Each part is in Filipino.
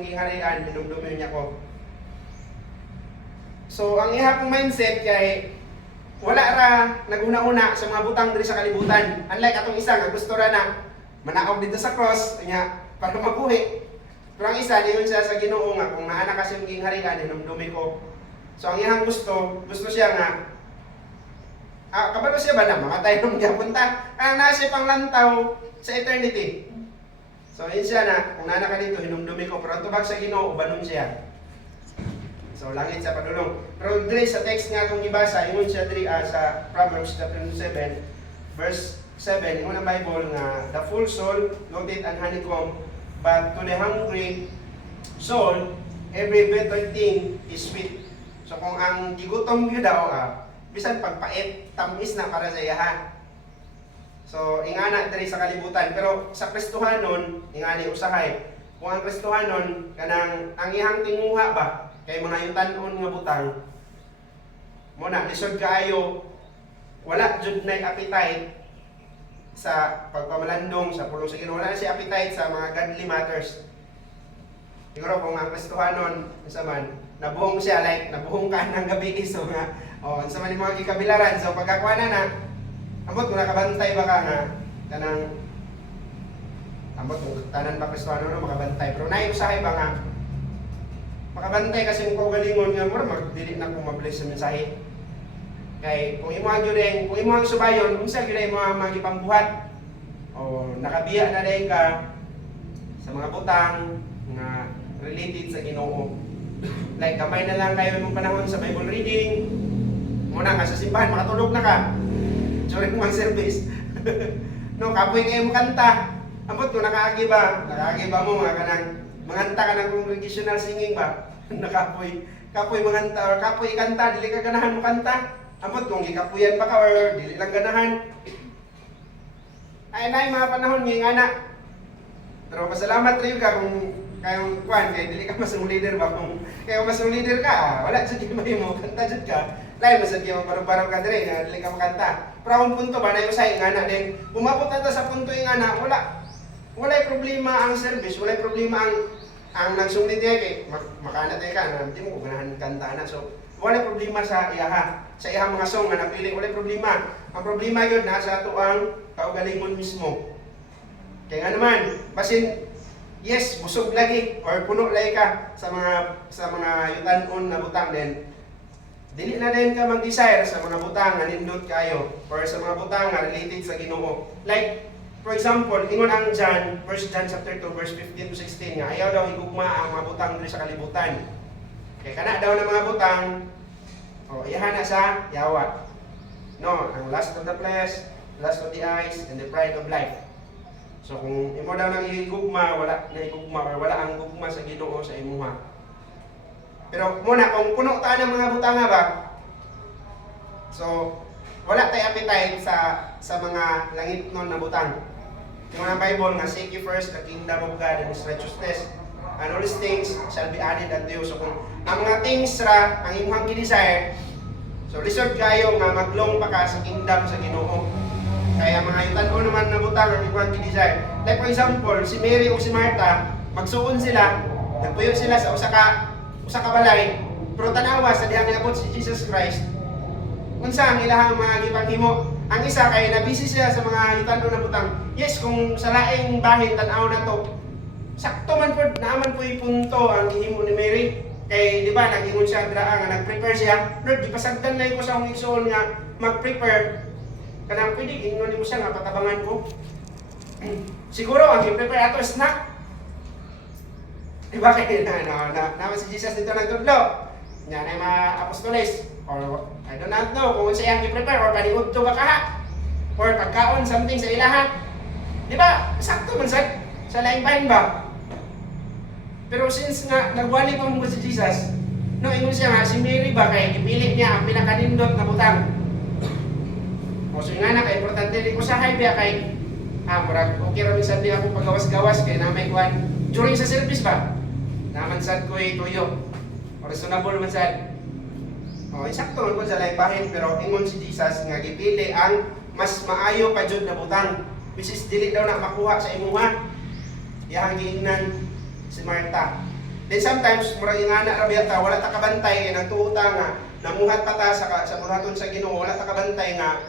imong giharian, hinumdumi niya ko. So ang iha kong mindset kay wala ra naguna-una sa mga butang diri sa kalibutan. Unlike atong isa nga gusto ra na manaog dito sa cross nya para mabuhi. Pero ang isa diyon siya sa Ginoo nga kung naa na kasi yung gingharian hinumdumi ko. So ang iyang gusto siya nga kabalo siya ba na mamatay nung gipunta? Ang nasa pang lantaw sa eternity. So yun siya na kung naa na ka dito hinumdumi ko pero tubag sa Ginoo ubanon siya. So langit sa padulong. Pero diri sa text nga itong ibasa, ingon siya diri sa Proverbs chapter 7, verse 7, ingon ang Bible nga, the full soul loaded and honeycomb, but to the hungry soul, every better thing is sweet. So kung ang gigutom yun daw, bisan pagpait, tamis na para sa iyaha. So ingana diri sa kalibutan. Pero sa Kristohanon, ingani usahay. Kung ang Kristohanon, kanang ang iyang tinguha ba, kay mga yutanon nga butang muna lisod kaayo wala jud nay appetite sa pagpamalandong sa pulong sa Ginoo, wala na si appetite sa mga godly matters. Siguro kung ang Kristohanon sa man nabuhong siya like nabuhong ka ng gabi so nga sa man mga gikabilaran so pagkakuha na ambot kung nakabantay ba ka nga kanang ambot kung tanan ba Kristohanon makabantay pero nay usahay ba nga makabantay kasi kung kaugalingon nga mo magdili na kung mabless sa mensahe. Kay kung imuhang gyud kung imuhang subayon, unsa gyud mo magipambuhat o nakabiya na dai ka sa mga butang nga related sa Ginoo. Like kamay na lang kayo imong panahon sa Bible reading. Muna nga sa simbahan makatulog na ka during one service. No, kapoy kayo mo kanta. Ambot kung nakaagi ba mo mga kanang manganta ka ng congregational singing ba? Kapoy manganta or kapoy ikanta, dili ka ganahan mo kanta. Ambot kung gikapuyan pa ka or dili lang ganahan. Ay mga panahon ng ana. Pero pasalamat rin ka kung kayong kwan, kay dili ka masong leader ba? Kung kayo masong leader ka, wala sa gimay mo, kanta dyan ka. Lain masad kayo magbarong-barong ka din, dili ka makanta. Pero ang punto ba na yung sa ingana din, umabot na sa punto ingana, walay problema ang service, walay problema ang nagsulit niya kay makana tayo ka, hindi mo ganahan kanta na. So, walay problema sa iyahang mga song na napili, walay problema. Ang problema yun nasa ato ang kaugalingon mismo. Kaya nga naman, basin, yes, busog lagi or puno lagi ka sa mga yutanon na butang din. Dili na din ka mag-desire sa mga butang na nindot kayo or sa mga butang na related sa Ginoo. Like, for example, ingon ang John, 1 John chapter 2, verse 15 to 16 nga, ayaw daw higugma ang mga butang diri sa kalibutan. Kaya kana daw ng mga butang, iyahan na sa yawa. No, ang lust of the flesh, lust of the eyes, and the pride of life. So kung imo daw nang higugma, wala na higugma or wala ang gugma sa Ginoo sa imuha. Pero muna, kung puno ta ng mga butanga ba, so wala tay appetite sa mga langit nun na butang. Yung mga Bible nga, seek ye first the kingdom of God and His righteousness, and all these things shall be added unto you. So kung ang mga things ra, ang imong desire, so resort kayo nga maglong pa ka sa kingdom sa Ginoo. Kaya mga yutan-o naman na butang ang imong desire. Like for example, si Mary o si Martha, magsuon sila, nagpuyo sila sa usa ka balay, pero tanawa sa dihang niabot si Jesus Christ. Unsa ang ilahang mga gipanghimo? Ang isa kay nabisi siya sa mga yutan-o na butang. Yes, kung sa laing bahin tan-aw na to, sakto man po, naaman po yung punto ang gihimo ni Mary. Kay di ba nag-ingon siya nga nag-prepare siya. Lord, gipasagdan na ko sa akong igsoon nga mag-prepare. Kanang pwede ingon mo siya nga patabangan ko. Siguro ang i-prepare ato snack. Di ba kay naman si Jesus dito nagtudlo. Yan ay mga apostoles. Or I do not know kung sa iyang i-prepare or paniud to ba ka or pagkaon something sa ilaha. Di ba? Sakto man sa laing bahin ba? Pero since nga nagwali pa mo si Jesus, no, ingon siya nga si Mary ba kay ipili niya ang pinakanindot na butang. O so nga na kay importante din ko sa biya kay murag okay ra minsan di ako pagawas-gawas kay na may kuan during sa service ba. Naman sad ko tuyo. O reasonable man sad. Eksakto man po sa laing bahin pero ingon si Jesus nga gipili ang mas maayo pa jud na butang which is dili daw na makuha sa imuha. Iyang giingnan si Martha. Then sometimes murag ingana ra biyata wala ta kabantay kay nagtuota nga namuhat pa ta sa buhaton sa Ginoo, wala ta kabantay nga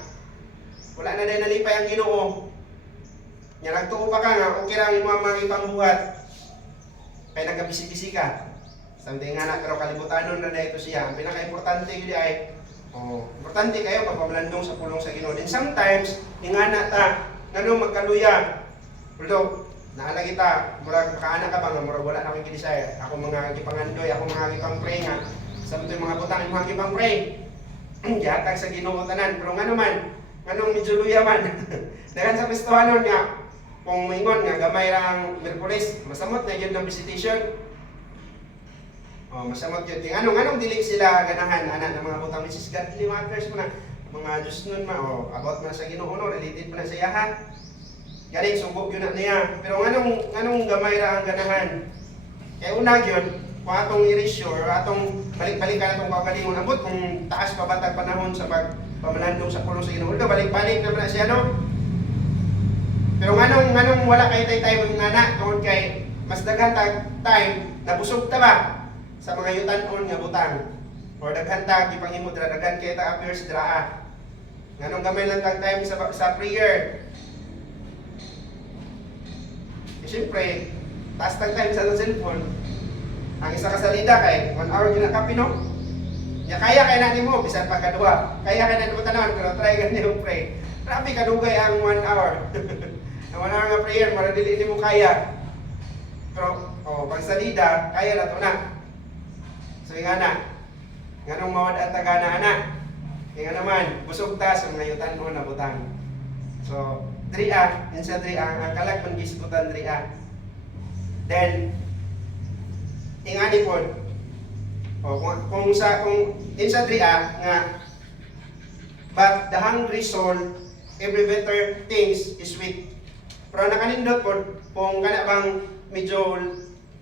wala na dahil nalipay ang Ginoo. Nya nagtuo pa ka nga okay ra ang imong mga ipambuhat. Kay nagabisi-bisi ka. Something nga na pero kalibutanon na dito siya. Ang pinaka-importante gid ay importante kayo pagpamalandong sa pulong sa Ginoo. Then sometimes ingana ta ngano magkaluya. Although naala kita, murag makaana ka ba nga murag wala na akong desire. Ako mga gipangandoy, ako mga gipang-pray nga. Sa mga butang mga gipang-pray. Gihatag sa Ginoo tanan. Pero nga naman, nganong medyo luya man. Dagan sa pistohanon nga kung moingon nga gamay lang Miyerkules, masamot na gyud ang visitation. Masamot yun. Anong dili sila ganahan, anak ng mga butang Mrs. Godly Matters mo na, mga Diyos nun about na sa Ginoo, no? Related mo na sa yahan. Galing, sumbog yun na niya. Pero anong gamay ra ang ganahan? Kaya una yun, kung atong i-ratio, or atong balik-balikan atong pagalingon, abot kung taas pa batag panahon sa pagpamalandong sa pulong sa Ginoo. Balik-balik naman na siya, no? Pero nganong wala kay tay-tay mga anak, tungod kay mas daghan time, nabusog ta ba? Sa mga yutan-on nga butang or daghan ta gipangimod ra daghan kay ta appears draa nganong gamay lang tag time sa prayer siyempre taas tag time sa cellphone ang isa ka salida kay 1 hour gyud na kape no ya kaya kay na nimo bisan pa kadua kaya kay na nimo tanan pero try gani yung pray grabe kadugay ang 1 hour ang 1 hour nga prayer mara dili nimo kaya pero pag salida kaya na to na. So ingana, nganong mawad at tagana anak. Nga naman, busog ta sa mga yutan-on na butang. So, dria, yun sa dria, ang kalag man gisgutan dria. Then, ingani po, kung in sa dria, nga, but the hungry soul, every better things is sweet. Pero nakanindot po, kung kana bang medyo,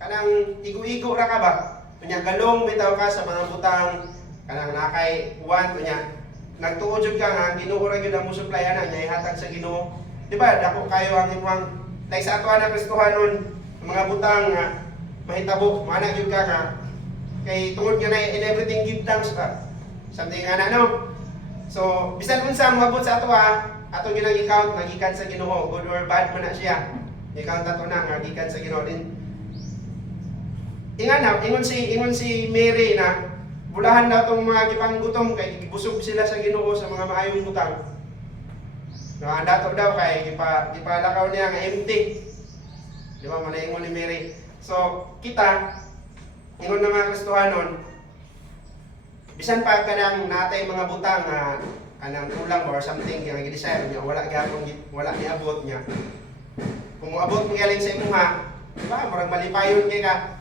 kanang igo-igo ra ka ba? Kunya galong bitaw ka sa mga butang kanang nakay uwan kunya nagtuod jud ka nga Ginoo ra gyud ang musupply ana nya ihatag sa Ginoo di ba dako kayo ang imong like sa ato ana Kristohanon mga butang nga mahitabo mana jud ka nga kay tungod nga na in everything give thanks ba something ana no so bisan unsa moabot sa ato ato ginang i-count magikan sa Ginoo good or bad man na siya i-count ato na nga gikan sa Ginoo din. Ingon si Mary na bulahan daw tong mga gipanggutom kay gibusog sila sa Ginoo sa mga maayong butang. Na dato daw kay gipalakaw niya nga empty. Di ba malaingon ni Mary. So kita ingon na mga Kristohanon bisan pa kanang natay mga butang nga kanang kulang or something nga gi-desire niya wala niabot niya. Kung moabot mo galing sa imuha, di ba murag malipayon kay ka.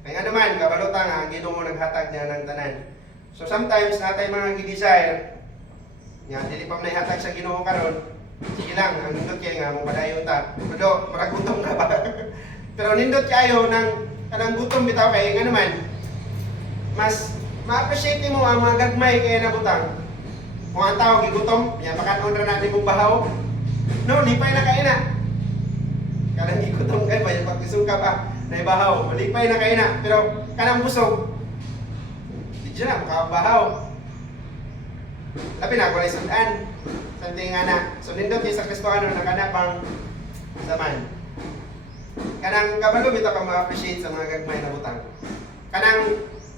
Kaya naman, kabalota nga, ang Ginoo naghatag niya ng tanan. So sometimes, natay mga gi-desire, nga, dili pa manahatag sa Ginoo karon. Sige lang, ang nindot kayo nga, mong padayon ta. Pero, maragutom ka ba? Pero nindot kayo ng kanang gutom bitaw kay nga naman, mas ma-appreciate mo ang mga gagmay kaya nabutang. Kung ang tao gigutom, yan, makanon ra natin mong bahaw. No, lipay na kayo na. Kanang gigutom kayo ba, yung pagkisuka pa. Naibahaw, malipay na kayo na, pero kanang busog. Di dyan na, makabahaw. Labi na, kung sundan. Something nga na. So, nindot kayo sa Kristohanon na kanapang zaman. Kanang kabalo, bita ka ma-appreciate sa mga gagmay na butang.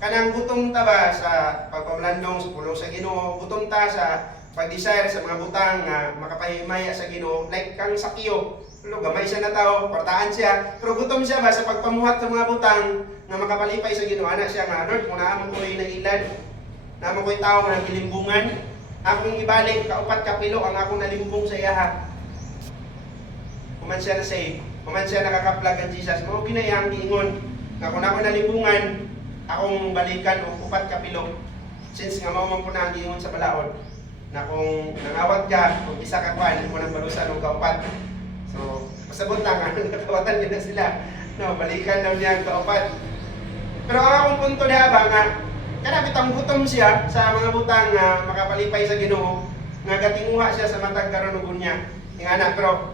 Kanang gutom ta ba sa pagpamalandong sa pulong sa Ginoo, gutom ta sa pag-desire sa mga butang nga makapahimaya sa Ginoo, like kang Sakyo. Gamay siya na tao, partaan siya, pero gutom siya ba sa pagpamuhat sa mga butang na makapalipay sa Ginoo. Ana siya nga, Lord, kung naamon ko'y nailad, naamon ko'y tao nga nagilimbungan, akong ibalik, kaupat kapilo ang akong nalimbong sa iyaha. Kuman siya na save, kuman siya nakakaplag ang Jesus, mga ginayang giingon, na kung ako nalimbungan, akong balikan o upat kapilo, since nga mauman po na ang giingon sa balaod, na kung nangawat ka, kung isa ka kwan, mo nang balusan o kaupat. So, pasabot lang, nakawatan nila sila. No, balikan daw niya ang kaupat. Pero ang akong punto niya ba nga, kanapitang gutom siya sa mga butang nga makapalipay sa Ginoo, nga gatinguha siya sa matag karunugon niya. Ingana, pero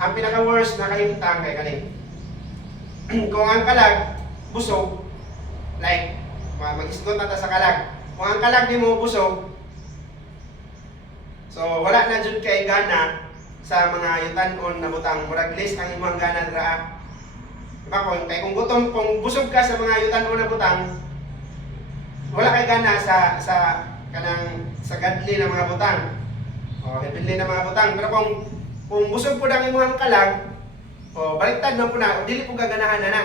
ang pinaka-worst na kahimtang kay kanin. kung ang kalag busog, like mag-isgot na ta sa kalag. Kung ang kalag di mo busog, so wala na jud kay gana sa mga yutan-on na butang, murag list ang imong gana dira. Diba kung gutom, kung busog ka sa mga yutan-on na butang, wala kay gana sa kanang sa godly na mga butang. O heavenly na mga butang. Pero kung busog po ang imong kalag, o baliktad man po na, dili po gaganahan na.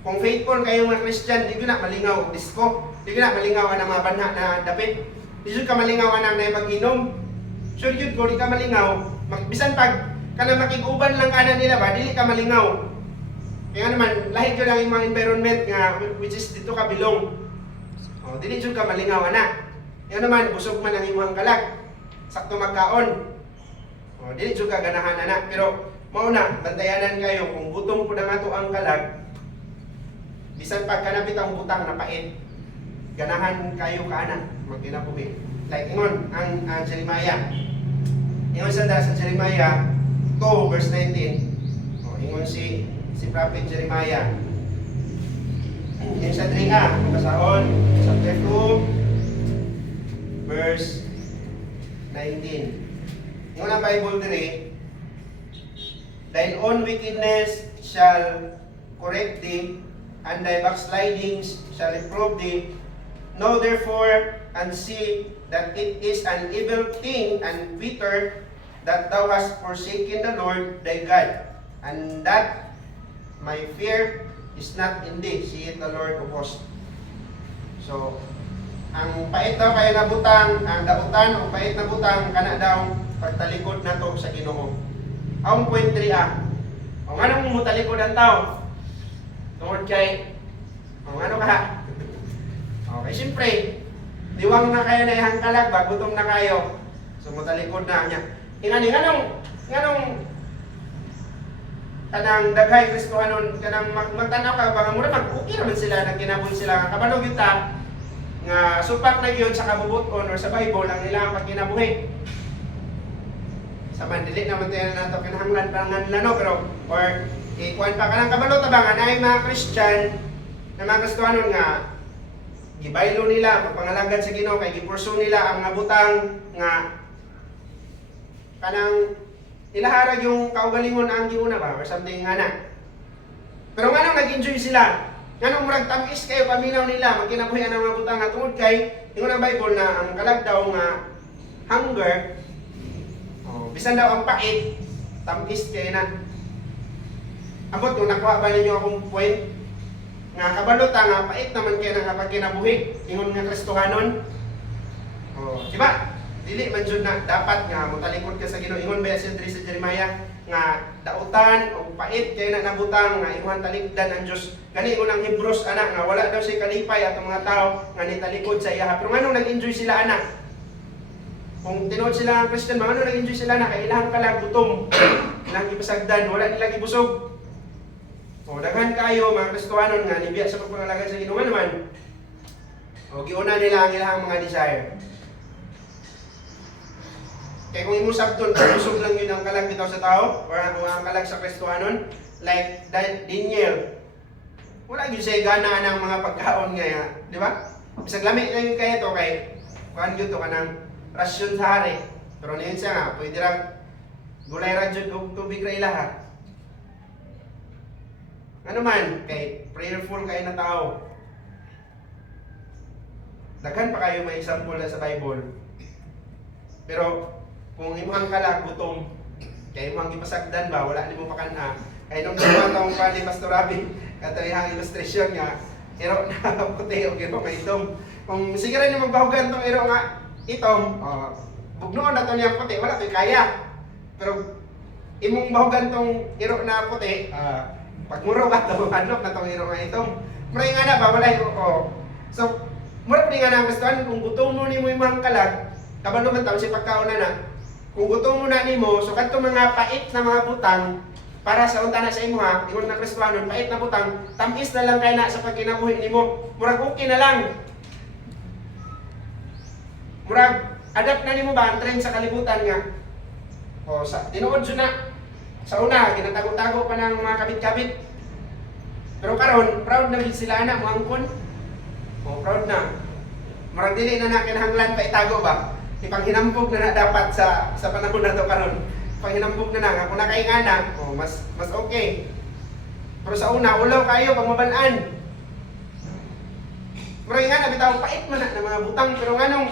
Kung faithful kayo mga Christian, di ko na malingaw disco, di ko na malingaw ang mga banha na dapit, di ko ka malingaw ang naipag-inom. Sure yun ko, di ka malingaw, bisan pag kana makiguban lang kanan nila ba, dili ka malingaw. Kaya naman, lahit ko lang yung mga environment nga, which is dito ka bilong. O, dili jud ka malingaw ana. Kaya naman, busog man ang imong kalag, sakto magkaon. O, dili jud ka ganahan ana. Pero, mauna, bantayanan kayo kung gutom po na nga to ang kalag, bisan pag kanapit ang butang na pait, ganahan kayo kaana, magkinabuhi. Like ingon, ang Jeremiah. Ingon sa Jeremiah 2 verse 19. O, ingon si Prophet Jeremiah. Yung sa 3a, basahon, chapter 2 verse 19. Ingon ang Bible dire, thine own wickedness shall correct thee, and thy backslidings shall reprove thee. Know therefore and see that it is an evil thing and bitter that thou hast forsaken the Lord thy God, and that my fear is not in thee, saith the Lord of hosts. So, ang pait daw kaya na butang, ang dautan o pait na butang kana daw pagtalikod na to sa Ginoo. Ang point 3a. O nga nang mutalikod ang tao? Tungod kay, ano ka? Okay, siyempre, diwang na kayo na ihang kalag, gutom na kayo. So, mutalikod na niya. Nga nung kanang daghay Kristohanon, kanang magtanaw ka, baka mura mag-okay naman sila, nagkinabon sila, kabalog yun ta, nga supak na yun sa kabubuton or sa Bible, ang ilang pagkinabuhi. Sa mandili naman tayo na ito, kinahanglan pangan lano, pero, or, ikuan pa ka ng kabalo tabangan ay mga Christian na mga Kristohanon nga gibaylo nila pagpangalagad sa Ginoo kay gipursu nila ang mga butang nga kanang ilaharag yung kaugalingon ang giuna ba or something nga na. Pero nganong nag-enjoy sila, nganong murag tamis kayo paminaw nila magkinabuhi ang mga butang nga tungod kay ingon ang Bible na ang kalag daw nga hunger, bisan daw ang pait, tamis kayo na. Abot kung nakuha ba ninyo akong point nga kabalota nga pait naman kayo ng kapag kinabuhi ingon nga Kristohanon. O, diba? Dili man jud na dapat nga mutalikod ka sa Ginoo. Ingon ba sa Jeremiah nga dautan o pait kayo na nabutang nga imuhan talikdan ang Dios. Gani unang Hebrews anak nga wala daw siya kalipay atong mga tao nga nitalikod sa iya. Pero nganong nag-enjoy sila anak? Kung tinuod sila ang Christian, mga nag-enjoy sila na kay ilang kalag gutom, ilang gipasagdan, wala nila gibusog. O, daghan kayo mga Kristohanon nga nibiya sa pagpangalagad sa Ginoo naman. O, giuna nila ang ilang mga desire. Kaya kung imo sabton, busog lang yun ang kalag bitaw sa tao, or ang kalag sa Kristohanon, like Daniel, wala yun siya gana ng mga pagkaon nga, di ba? Bisag lamig na yun kayo to, kay kuhan yun to ka ng rasyon sa hari. Pero niyon siya nga, pwede lang gulay radyon o tubig ra ilaha. Ano man, kay prayerful kayo na tao. Daghan pa kayo may example na sa Bible. Pero kung imuhang kalag gutom, kay imuhang gipasagdan ba, wala nimo pakana. Kay nung duwa taong pa ni Pastor Abi, katawihang ilustrasyon nga, iro na puti o iro nga itom. Kung sige rin yung magbahugan tong iro nga itom, bugnoon na to niya puti, wala to'y kaya. Pero imong bahugan tong iro na puti, pagmuro ka to, adlok na tong iro nga itong. Mura nga na ba, wala yung So, mura pa nga na ang gustuhan, kung gutom mo ni mo yung kalag, kabalo man tao si pagkauna na, kung gutom mo na ni mo, so kanto mga pait na mga butang, para sa unta na sa imo ha, ingon na Kristohanon, pait na butang, tamis na lang kayo na sa pagkinabuhi ni mo, murag okay na lang. Murag, adapt na ni mo ba ang trend sa kalibutan nga? O, tinuod yun na. Sa una, ginatago-tago pa ng mga kabit-kabit. karon proud na gid sila na mo angkon. Oh, proud na. Murag dili na kinahanglan pa itago ba? Ipanghinambog na dapat sa panahon na to karon. Panghinambog na nga kung nakaingana, oh, mas okay. Pero sa una, ulaw kayo pag mabalaan. Pero nga bitaw pait man na mga butang pero nganong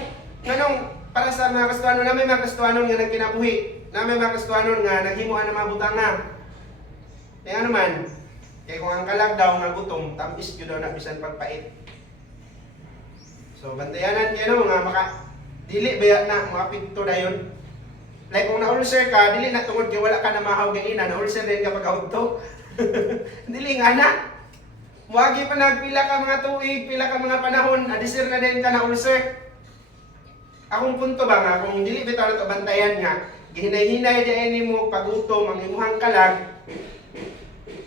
para sa mga Kristiyanon na may mga Kristiyanon nga nagkinabuhi, na may mga Kristiyanon nga naghimuan ng mga butang na. Kaya naman, kaya kung ang kalag daw nga gutom, tamis yun daw na bisan pagpait. So, bantayanan kayo mga dili ba na mga pinto na yun. Like kung na-ulcer ka, dili na tungod kaya wala ka na mahaw gangina, na-ulcer din ka pag-auto. Dili nga na. Muagi pa nagpila ka mga tuig, pila ka mga panahon, adisir na din ka na-ulcer. Akong punto ba nga, kung dili bitaw na ito bantayan nga, gihinay-hinay din mo pagutom, ang imuhang kalag,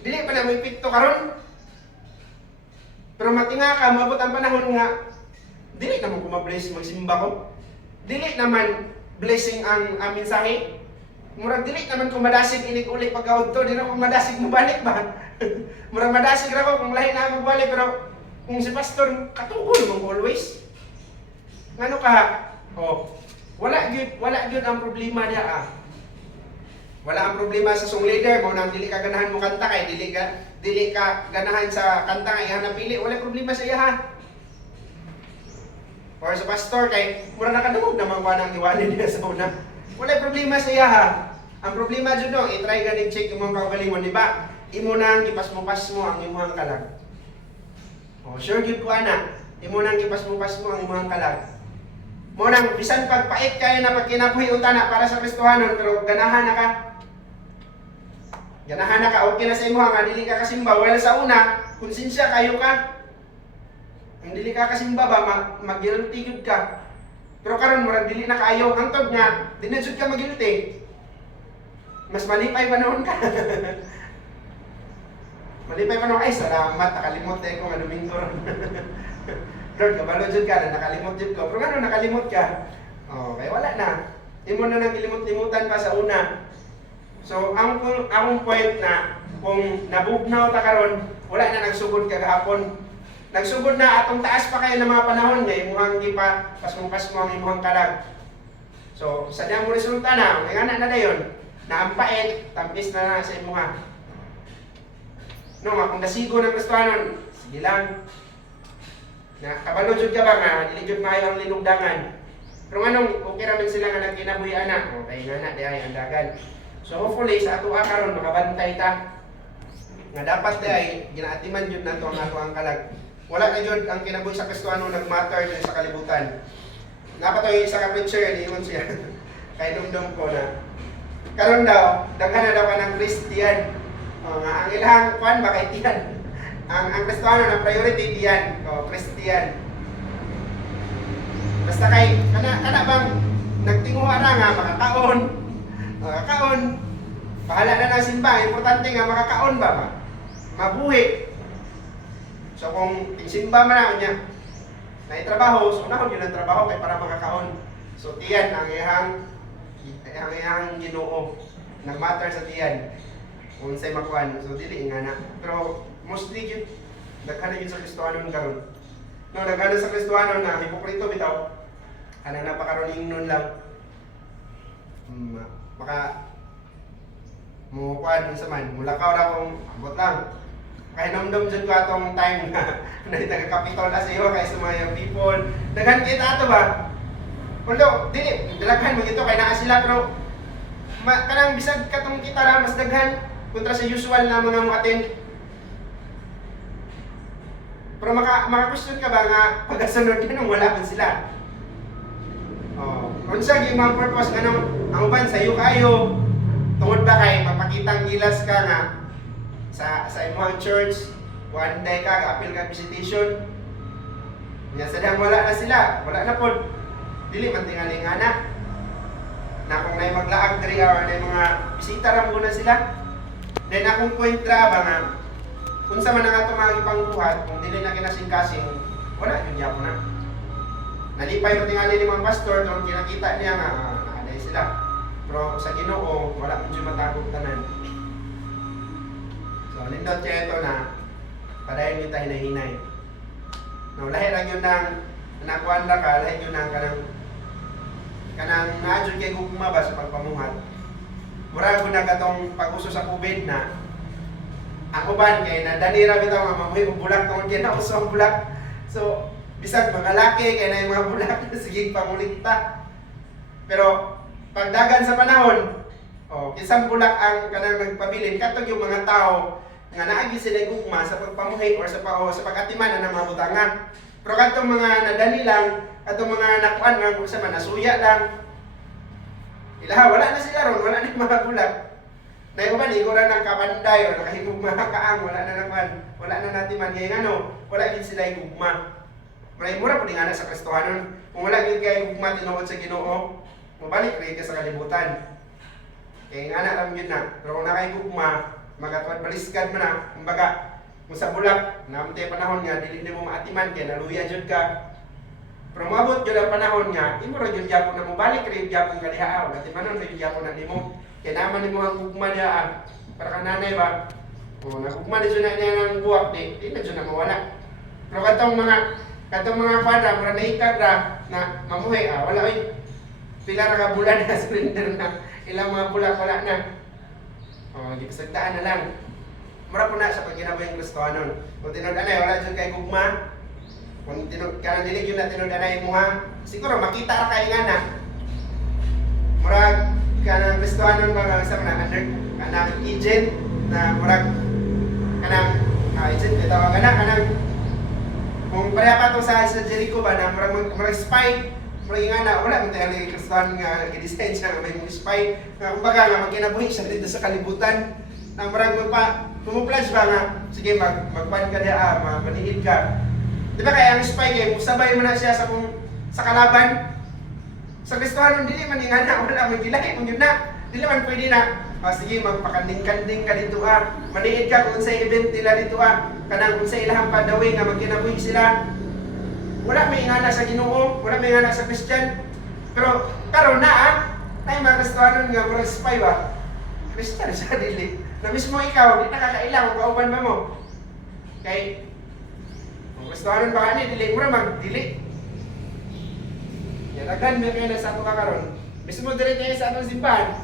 dili pa na may pito karon. Pero matinga ka, maabot ang panahon nga, dili naman kumabless magsimba ko. Dili naman blessing ang mensahe. Murag dili naman kumadasig inig-ulit pagkaudto, di na kumadasig mo balik ba? Murag madasig ra ko kung lahi na magbalik, pero kung si pastor katukol mo always. Ngano ka? Oh, wala gyud ang problema diha. Wala ang problema sa song leader mo nang dili ka ganahan mo kanta kay dili ka ganahan sa kanta nga ihanap pili, wala problema sa iya ha. Or sa pastor kay mura nakadungog naman ko nang iwalin niya sa una. Wala problema sa iya ha. Ang problema jud no, i-try ka check imong kaugalingon, di ba? Imo nang gipas mo ang imong kalag. Oh, sure gyud ko ana. Imo nang gipas mo ang imong kalag. Mo nang bisan pagpait kay na pagkinabuhi unta na para sa Kristohanon pero ganahan na ka. Ganahan na ka, okay na sa imo nga dili ka kasimba. Wala sa una, konsensya kayo ka. Kung dili ka kasimba ba, mag-guilty gyud ka. Pero karon murag dili na kaayo, hangtod nga, di na jud ka mag-guilty. Mas malipay panahon ka. Malipay panahon, ay salamat, nakalimot ko nga Domingo. Lord, kabalo jud ka na nakalimot jud ko. Pero ano nakalimot ka? Oh, kaya wala na. Imo na nang gilimot-limutan pa sa una. So, ang point na kung nabugnaw ta karon, wala na nagsugod kagahapon. Nagsugod na atong taas pa kayo ng mga panahon niya, imuhang gipa pasmong-pasmo ang imuhang kalag. So, sa diyang mo resulta na, may anak na dayon, na ang pait, tampis na sa imuha. No, kung nasigo ng Kristohanon, sige lang. Na kabalo jud ka ba nga, dili jud maayo ang linugdangan. Pero nganong okay ra man sila nga nagkinabuhi ana, okay nga na di ay andagan. So hopefully sa ato karon makabantay ta. Nga dapat di ay ginaatiman jud nato ang ato ang kalag. Wala na jud ang kinabuhi sa Kristohano nagmatter jud sa kalibutan. Napatoy isa ka preacher diingon siya. Kay dumdum ko na karon daw daghan na daw ka ng Christian. Nga ang ilang kwan ba kay tiyan. Ang Kristohano na priority diyan, Christian. Basta kay kana bang nagtinguha ra nga makakaon. Bahala na ng simba, importante nga makakaon ba? Mabuhi. So kung simba man niya, na trabaho, so unahon yun ang trabaho kay para makakaon. So tiyan ang iyang Ginoo. Nagmatter sa tiyan. Kung sa'y makuan, so dili nga na. Pero mostly yun, naghanap yun sa Kristohanon karon. No, naghanap sa Kristohanon na hipokrito bitaw. Ano na pakaroning nun lang. Maka mukuan sa man, mulakaw ra kong abot lang. Kaya namdam dyan ko atong time na nagkapitol na sa iyo kay sa mga people. Daghan kita ato ba? Although, dili, dalaghan mo ito kay naa sila pero kanang bisag katong kita ra mas daghan kontra sa usual na mga muatin. Pero maka-question ka ba nga pagkasunod ka nung wala pa sila? Kung sa mga purpose nga ang uban sa iyo kayo, tungod ba kay mapakitang gilas ka nga sa imong church, one day ka, apil ka visitation. Nya sadang wala na sila, wala na pod. Dili man tingaling ana. Na kung nay maglaag diri or nay mga bisita ra muna sila. Then akong point ra ba nga unsa man ang ato mga ipangbuhat, kung dili na kinasing-kasing, wala gyud gyapon na. Nalipay mo tingali ni mga pastor doon kinakita niya nga naaday sila. Pero sa Ginoo wala man jud matagog tanan. So nindot kaya ito na dahil yung tayo hinay. No, lahi lang yun ng nakuan na ka, lahi yun ng kanang naadjud kay gugma ba sa pagpamuhat. Mura ko na katong pag-uso sa COVID na ang uban kay nadanira bitaw nga mamuhi og bulak tungod kay nauso ang bulak. So bisag mga laki kay na yung mga bulak sige pamulikta. Pero pagdagan sa panahon, kisang bulak ang kanang nagpabilin katong yung mga tao nga naagi sila gugma sa pagpamuhi or sa pag-atiman ng mga butangan. Pero katong mga nadani lang, katong mga nakuan nga kung sa nasuya lang, ilaha, wala na sila ron, wala na yung mga bulak. Na yung man, ikaw ng kapanday o nakahigog mga kaang, wala na nakuan, wala na natiman. Ngayon ano, wala din sila yung gugma. Maraming mura po din nga sa Kristohanon. Kung wala din kayo gugma tinuod sa Ginoo, mabalik rin ka sa kalibutan. Kaya nga na lang yun na. Pero kung nakahigugma, magatuan baliskad mo na, kumbaga, kung sa bulak, naamtay panahon nga, dili mo maatiman, kaya naluya dyan ka. Pero maabot dyan ang panahon nga, imo rin yung Japon na mo, balik rin yung Japon ka diha, atimanon rin yung Japon na mo. Kaya naman mo ang gugma diha, para ka nanay ba, nagugma na dyan na niya ng buwak, di na dyan na mawala. Pero katong mga fada, mura na ikagra, na mamuhi, wala ay, pila na ka bulan na surrender na, ilang mga bulak wala na. Di pasagdaan na lang. Mura po na sa pagkinabuhi ng Kristohanon. Kung tinod-anay, wala dyan kay gugma. Kung kanang dilig yun na tinod-anay mo ha, siguro makita ka kay nga na. Mura kanang Kristohanon mga isang na kanang agent na mura kanang agent, itawagan na kanang kung pareha pa to sa Jericho ba na mura spy. Mura nga na, wala mong tayo ng Kristohanon nga i-design siya nga may mga spy. Kumbaga nga magkinabuhi siya dito sa kalibutan. Na marag mo pa, pumuplas ba nga, sige magpan ka niya, maniid ka. Di ba kaya ang spy kayo, sabay mo na siya sa kalaban. Sa Kristohanon, dili man nga na, wala, magilaki kung yun na. Dili man pwede na, sige magpakanding-kanding ka dito maniid ka kung sa event nila dito kanang kung sa ilahang padawi nga magkinabuhi sila. Wala may ingana sa Ginoo, wala may ingana sa Christian. Pero karon na ay mga Kristohanon nga murag spy ba? Christian sa dili. Na mismo ikaw, di nakakailang kung kauban ba mo. Kay kung Kristohanon ba ani dili mo magdili. Yalagan mo kayo na sa ato karon. Mismo diri tayo sa atong simbahan.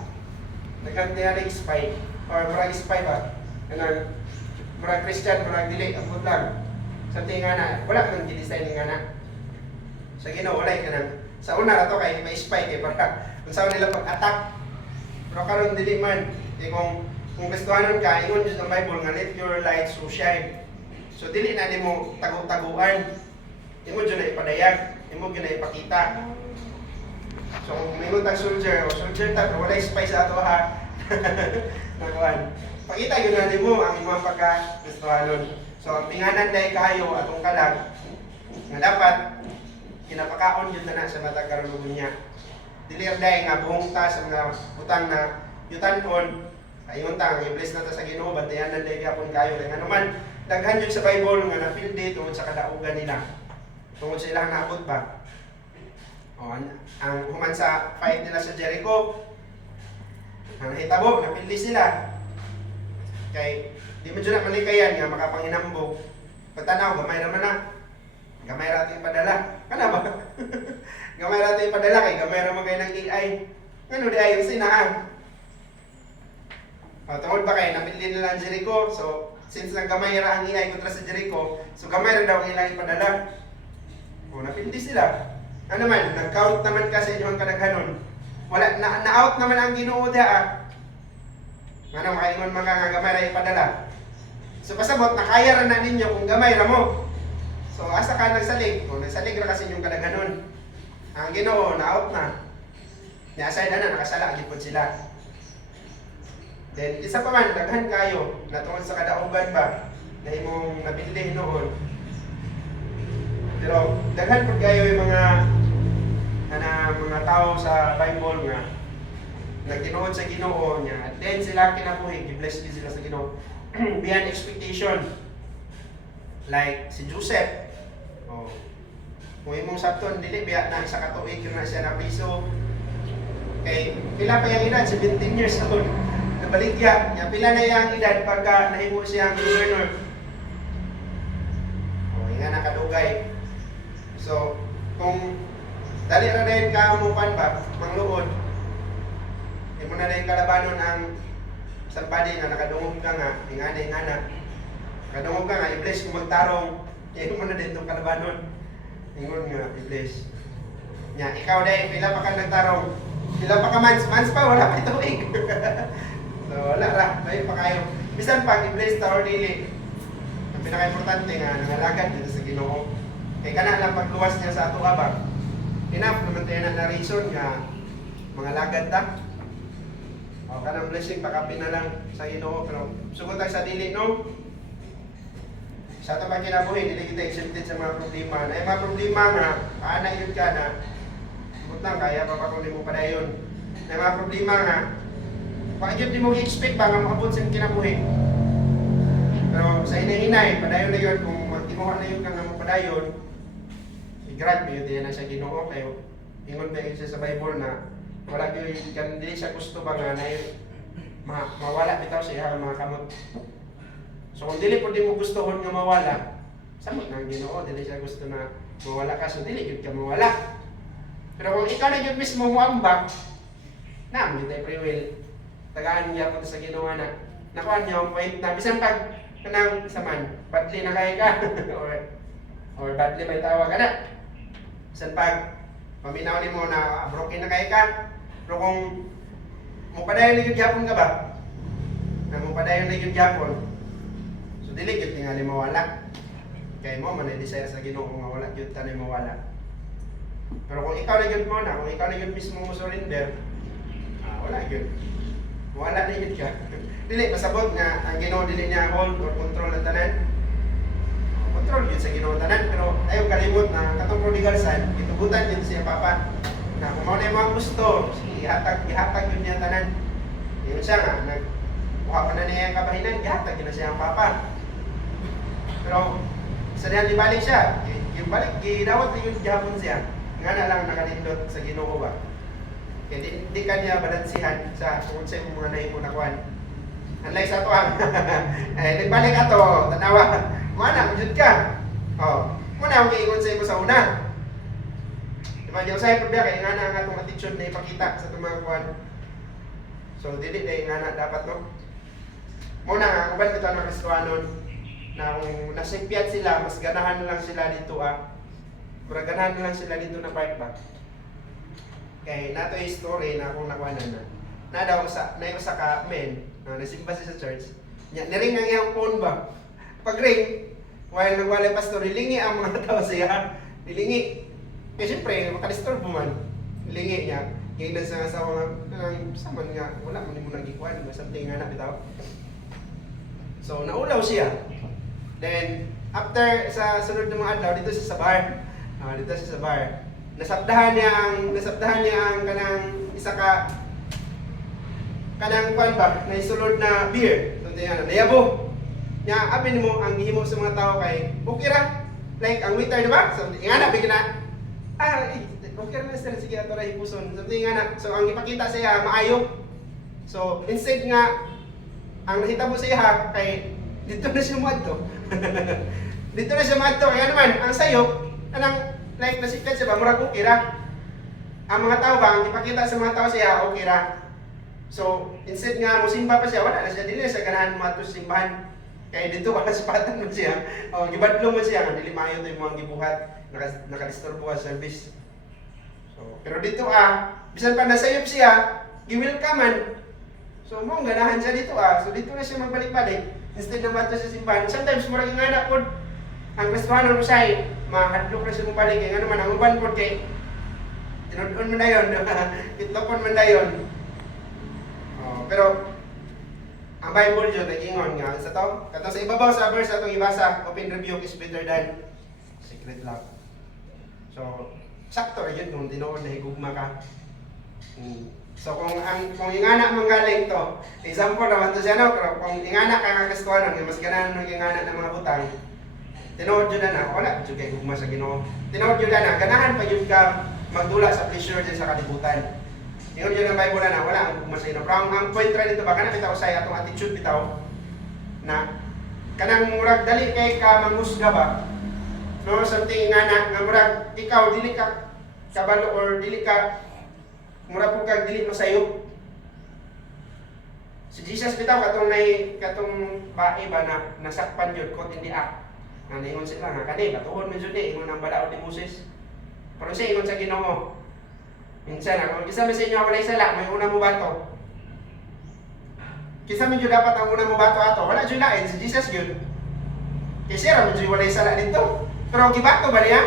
Nagkantihan ng spy or murag spy ba? Kanang murag Christian, murag dili, abot lang. Sa tinga na, wala kang gidesign nga na. Sa Ginoo wala ka nang. Sa una na to kay may spy kay para kung saan nila pag-attack. Pero karon dili man. Kung Kristohanon ka, ingon Diyos ng Bible nga let your light so shine. So dili na nimo tagu-taguan. Imo dyan na ipadayag, imo dyan na ipakita. So kung may tag soldier ta, pero wala spy sa ato ha. Nakuan. Pakita yun na nimo ang imong pagka-Kristohanon. So ang tinganan dahil kayo atong kalag nga dapat kinapakaon yun na sa matag karulugon niya. Dili dahil nga buhong ta sa mga butang na yutanon. Ayun tang, i-bless na ta sa Ginoo, bantayan na dahil yapon kayo. Kaya nga naman, daghan yun sa Bible nga napildi tungod sa kadaugan nila. Tungod sa ilang naabot ba? Ang human sa fight nila sa Jericho, ang hitabo, napildi sila. Kay, di mo dyan na malikayan nga makapanghinambog. Pagtanaw, gamay naman na. Gamay rato yung padala. Kana ba? Gamay rato yung padala kay gamay naman kayo ng AI. Ngano di ayon sinaan? Tungod ba kayo, napili nila ang Jericho, so since naggamay ra ang AI kontra sa Jericho, so gamay rin daw ang ilang ipadala. Napili sila. Ano man, nag-count naman ka sa inyong kadaghanon. Wala, na-out naman ang Ginoo diha. Ano, makaingon mga gamay ra ipadala. So pasabot, nakaya ra na ninyo kung gamay ra mo. So asa ka nagsalig? Nagsalig ra kasi inyong kadaghanon. Ang Ginoo, na-out na. Ni-assign na nakasala, gipod sila. Then, isa pa man, daghan kayo na tungkol sa kadaugan ba na imong nabili noon. Pero, daghan po kayo yung mga tao sa Bible nga nagtinuod sa Ginoo niya. At then, sila kinabuhi, i-bless din sila sa Ginoo. Beyond expectation. Like, si Joseph. Kung imong sabton, dili, biya na isa katuig yun na siya na piso. Kay, pila pa yung edad, 17 years old. Nabaligya, pila na yung edad pagka nahimo siyang governor. dugay. So kung dali ra dayon ka mo pan ba mangluod, imo na dayon kalabanon ang salpadi nga nakadungog ka nga ingana. Kadungog ka nga i-bless kung magtarong, imo na dayon tong kalabanon. Ingon nga i-bless. Nya ikaw day pila pa ka nagtarong? Pila pa ka months pa wala pa tuig. So wala ra, dayon pa kayo. Bisan pag i-bless ta or dili. Ang pinaka-importante nga nangalagad dito sa Ginoo. Kay kana lang pagluwas niya sa ato ba. Enough naman tayo na reason nga mga lagad ta. O kanang blessing pakapin na lang sa Ginoo pero sugod tayo sa dili no. Sa ato pa kinabuhi, dili kita exempted sa mga problema. Na mga problema nga ana yun ka na butang kaya pa kung di mo padayon. Na mga problema nga pakit di mo i-expect ba nga maabot sa kinabuhi. Pero sa hinay-hinay, padayon na yun kung magtimuha na yun kang nga padayon. I-grant mo yun din na sa Ginoo kayo. Ingon ba yun siya sa Bible na wala yun, dili siya gusto ba nga na yun mawala bitaw sa iya mga kamot. So kung dili po di mo gustohon nga mawala, samot ng Ginoo, dili siya gusto na mawala ka, so dili yun ka mawala. Pero kung ikaw na yun mismo mo ambak, naman yun tayo free will. Tagaan niya po sa Ginoo na nakuha niya ang point na bisan pag kanang saman, badly na kaya ka or badly may tawa ka na. Bisan pag paminaw ni mo na broken na kaya ka, pero kung mupadayon na yun gyapon ka ba? Na mupadayon na yun gyapon, so dili gyud tingali mawala. Kay mo man desire sa Ginoo nga wala gyud tanay mawala. Pero kung ikaw na gyud mo na, kung ikaw na gyud mismo mo surrender, wala gyud. Wala na gyud ka. Dili pasabot nga ang Ginoo dili niya hold or control ng tanan. Control gyud sa Ginoo tanan, pero ayaw kalimot na katong prodigal son, gitugutan gyud siya papa. Na kung mao na yung mga gusto, ihatag yun niya tanan. Yun siya nga, nagkuha pa na niya yung kabahinan, ihatag yun na siya ang papa. Pero, sa diyan ibalik siya, yung balik, ginawat na yun gihapon siya. Nga na lang nakalindot sa Ginoo ba. Kaya di ka niya balansihan sa kung sa mga nahipo na kuhan. Unlike sa tuwang, nagbalik ato, tanawa, mana, kujud ka. Muna akong kiingon sa iyo sa una. Diba, yung sa'yo problema, kaya nga na nga itong attitude na ipakita sa itong mga kuhan. So, dili na nga na dapat, no? Muna nga, kung ba't ito ang mga Kristohanon, na kung nasimpiat sila, mas ganahan na lang sila dito, Pero ganahan na lang sila dito na part ba? Kaya nato yung story na kung nakuhanan na. Na daw, na yung sa ka-men, na nasimba siya sa church, niring ang iyang phone ba? Pag-ring, while nagwalay pastor, nilingi ang mga tao siya. Nilingi. Kaya siyempre, makadisturb mo man. Hilingi niya. Ngayon sa asawa nga, saman nga, wala mo mo nagikuhan. Something nga na bitaw. So, naulaw siya. Then, after sa sunod ng mga adlaw, dito siya sa bar. Dito siya sa bar. Nasabdahan niya ang kanang isa ka kanang kuan ba, na isulod na beer. So, nayabo. Nya, abin mo, ang himo sa mga tao kay, okay ra. Like, ang waiter, diba? So, ingana, bigyan na. Okay na sila, sige ato rin ipuson. Something nga na, so ang ipakita siya, maayo. So, instead nga, ang nakita mo siya, kay, dito na siya madto. Dito na siya madto, kaya naman, ang sayo, anang, like, nasikat siya ba, murag okay ra. Ang mga tao ba, ang ipakita sa mga tao siya, okay ra. So, instead nga, musimba pa siya, wala na siya, dili na siya ganahan madto sa simbahan. Kaya dito, makasipatan mo siya, gibadlo mo siya, dili maayo ito yung mga gibuhat. Nakadisturbo ang service. So, pero dito bisan pa nasayop siya, gi-welcomean. So, mong ganahan siya dito So, dito na siya magbalik-balik. Instead na mato sa simbahan. Sometimes, murag nga na po, ang Kristohanon mo siya mahadlok na siya mabalik. Kaya naman, ang uban po kay, tinudon mo na yun. Itlopon mo na yun. Pero, ang Bible yun, nag-ingon nga. Sa to, katong sa ibabaw sa verse atong ibasa, open rebuke is better than secret love. So, sakto yun kung tinuod na higugma ka. So kung ingana manggaling to, example naman to siya no, pero kung ingana ka nga Kristohanon, mas ganahan ng ingana ng mga butang, tinuod yun na wala jud kay higugma sa Ginoo. Tinuod yun na ganahan pa yun ka magdula sa pleasure din sa kalibutan. Ingon yun ang Bible na wala ang higugma sa Ginoo. Pero ang point ra dito ba kana bitaw say atong attitude bitaw na kanang murag dali kay ka manghusga ba. No, something nga murag ikaw dili ka kabalo or dili ka mura po kag dili masayo. Si Jesus bitaw katong bae ba na nasakpan jud ko in the act. Nga ningon sila nga kani batuhon man jud ingon ang balaod ni Moses. Pero siya ingon sa Ginoo. Minsan kung kisa man sa inyo walay sala, may una mo bato. Kisa man jud dapat ang una mo bato ato, wala jud lain si Jesus jud. Kasi ra man jud walay sala dito. Pero gibato ba niya?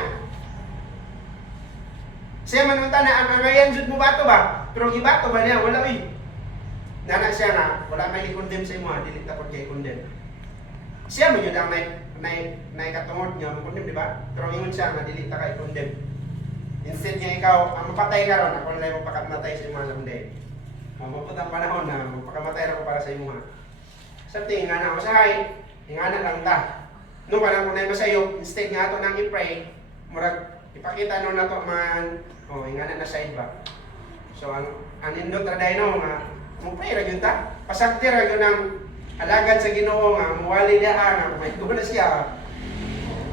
Siya man unta na ang angayan jud mo bato ba? Pero gibato ba niya? Wala uy. Nana siya nga, wala may i-condemn sa imo, dili ta pud kay condemn. Siya man jud ang may katungod niya, mo condemn di ba? Pero ingon siya nga dili ta kay condemn. Instead nga ikaw, ang mapatay ka ron, ako nalay mo pakamatay sa imo alam day. Mapuput ang panahon na pakamatay ra ko para sa imo ha. Something nga na usahay, ingana lang ta. No pa lang kung na masayo, instead nga ato nang i-pray, murag ipakita no nato man, ingana na side ba. So ang nindot ra day no nga mo-pray ra gyud ta. Pasagti ra gyud ang alagad sa Ginoo nga muwali dia nga may na siya.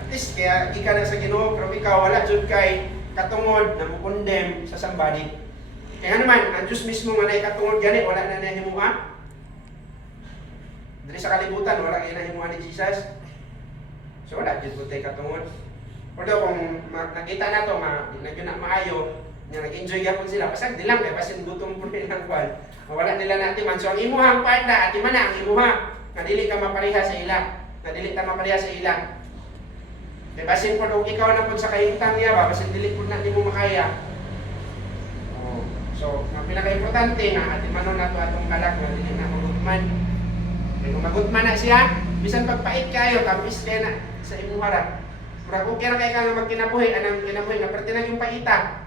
At least kaya ika na sa Ginoo pero ikaw wala jud kay katungod na mo-condemn sa somebody. Kaya naman ang Diyos mismo nga nay katungod gani wala na nahimuha. Diri sa kalibutan wala kay nahimuha ni Jesus. So wala jud pud tay katungod. Although kung nakita na to na maayo, nga nag-enjoy gyapon sila pasag di lang kay basin gutom pud nilang kwan. Wala nila na atiman. So ang imuhang part na atiman na ang imuha nga dili ka mapareha sa ila. Nga dili ka mapareha sa ila. Kay basin pud og ikaw na pud sa kahimtang niya ba basin dili pud na nimo makaya. So ang pinaka-importante nga atimanon nato atong kalag nga dili na magutman. Kay kung magutman na siya, bisan pagpait kayo tapos kay na sa imuha ra. Murag okay ra kay ka nga magkinabuhi anang kinabuhi nga perti na yung paita.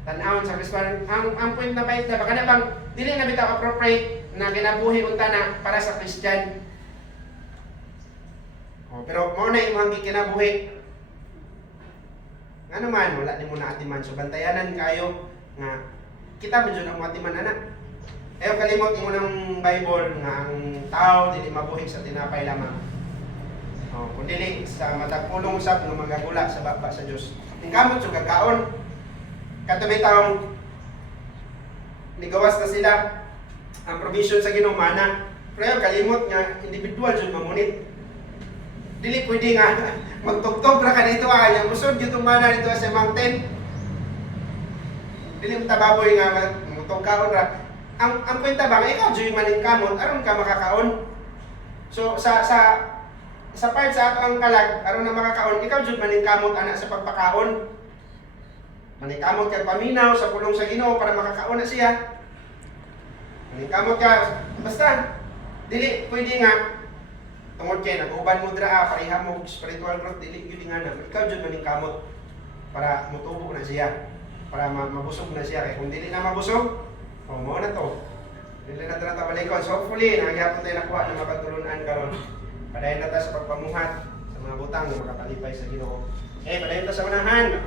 Tan-awon sa Kristiyan, ang point na bait na baka na bang dili na bitaw appropriate na kinabuhi unta na para sa Kristiyan. Pero mo na imong kinabuhi. Nga naman wala nimo na atiman so bantayanan kayo nga kita medyo na mo atiman ana. Ayo kalimot imo ng Bible nga ang tao dili mabuhi sa tinapay lamang. Kundi sa matag pulong usab nga magagula sa baba sa Dios. Ingkamot jud kakaon. Katong taong nigawas na sila ang provision sa Ginoo mana. Pero kalimot nga individual jud mamunit. Dili pwede nga magtugtog ra ka dito yang usod gyud mana dito sa mountain. Dili mo tababoy nga mutog kaon ra. Ang kwenta ba nga ikaw jud maning kamot aron ka makakaon. So sa part sa ato ang kalag aron na makakaon ikaw jud maning kamot ana sa pagpakaon. Manikamot ka paminaw sa pulong sa Ginoo para makakaon na siya. Manikamot ka, basta, dili, pwede nga, tungod kayo, nag-uban mo dira, pareha mo, spiritual growth, dili, yun nga na. Ikaw dyan manikamot para mutubo na siya, para mabusog na siya. Kaya kung dili na mabusog, mo na to. Dili na dira tabalikon. So hopefully, nagyapon tayo nakuha ng mapagtulunan karon. Padayon na tayo sa pagpamuhat sa mga butang na makapalipay sa Ginoo. Padayon tayo sa unahan.